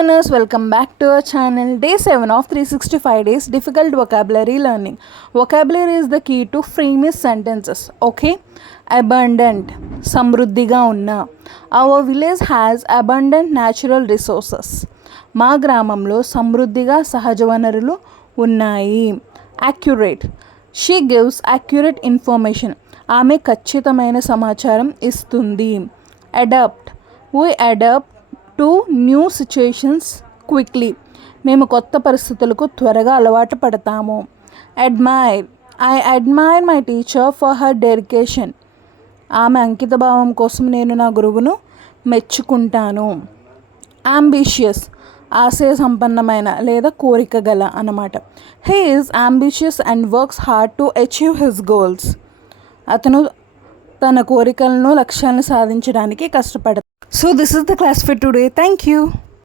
learners, welcome back to our channel. Day 7 of 365 days difficult vocabulary learning. Vocabulary is the key to famous sentences. Okay, abundant, samruddhiga unna. Our village has abundant natural resources. మా గ్రామంలో సమృద్ధిగా సహజ వనరులు ఉన్నాయి. Accurate, she gives accurate information. ఆమె ఖచ్చితమైన సమాచారం ఇస్తుంది. Adapt, we adapt to new situations quickly. మేము కొత్త పరిస్థితులకు త్వరగా అలవాటు పడతాము. Admire, I admire my teacher for her dedication. ఆమె అంకితభావం కోసం నేను నా గురువును మెచ్చుకుంటాను. అంబిషియస్, ఆశయ సంపన్నమైన లేదా కోరిక గల అన్నమాట. He is ambitious and works hard to achieve his goals. అతను తన కోరికలను లక్ష్యాలను సాధించడానికి కష్టపడతాడు. So this is the class for today. Thank you.